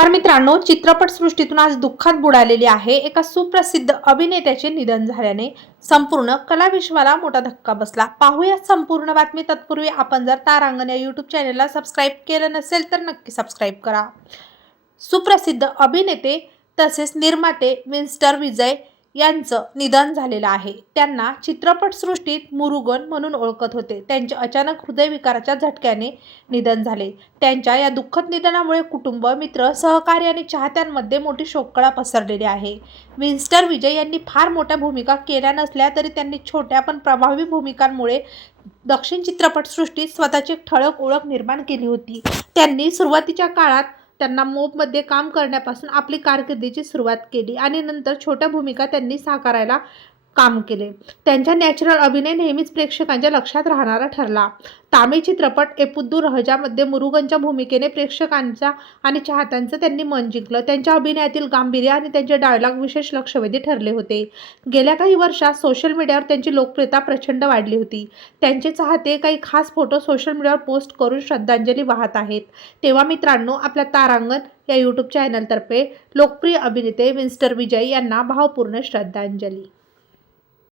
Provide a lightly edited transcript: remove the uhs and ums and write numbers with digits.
नमस्कार मित्रांनो, चित्रपटसृष्टीतून आज दुःखात बुडालेली आहे। एका सुप्रसिद्ध अभिनेत्याचे निधन झाल्याने संपूर्ण कलाविश्वाला मोठा धक्का बसला। पाहूया संपूर्ण बातमी। तत्पूर्वी आपण जर तारांगण या यूट्यूब चॅनलला सबस्क्राईब केलं नसेल तर नक्की सबस्क्राईब करा। सुप्रसिद्ध अभिनेते तसेच निर्माते मिस्टर विजय यांचं निधन झालेलं आहे। त्यांना चित्रपटसृष्टीत मुरुगन म्हणून ओळखत होते। त्यांचे अचानक हृदयविकाराच्या झटक्याने निधन झाले। त्यांच्या या दुःखद निधनामुळे कुटुंब, मित्र, सहकारी आणि चाहत्यांमध्ये मोठी शोककळा पसरलेली आहे। मिस्टर विजय यांनी फार मोठ्या भूमिका केल्या नसल्या तरी त्यांनी छोट्या पण प्रभावी भूमिकांमुळे दक्षिण चित्रपटसृष्टीत स्वतःची एक ठळक ओळख निर्माण केली होती। त्यांनी सुरुवातीच्या काळात त्यांना मोबमध्ये काम करण्यापासून आपली कारकिर्दीची सुरुवात केली आणि नंतर छोट्या भूमिका त्यांनी साकारायला काम केले। त्यांचा नॅचरल अभिनय नेहमीच प्रेक्षकांच्या लक्षात राहणारा ठरला। तामिळ चित्रपट एपुद्दू रहजामध्ये मुरुगनच्या भूमिकेने प्रेक्षकांचा आणि चाहत्यांचं त्यांनी मन जिंकलं। त्यांच्या अभिनयातील गांभीर्य आणि त्यांचे डायलॉग विशेष लक्षवेधी ठरले होते। गेल्या काही वर्षात सोशल मीडियावर त्यांची लोकप्रियता प्रचंड वाढली होती। त्यांचे चाहते काही खास फोटो सोशल मीडियावर पोस्ट करून श्रद्धांजली वाहत आहेत। तेव्हा मित्रांनो, आपल्या तारांगण या यूट्यूब चॅनलतर्फे लोकप्रिय अभिनेते मिस्टर विजय यांना भावपूर्ण श्रद्धांजली।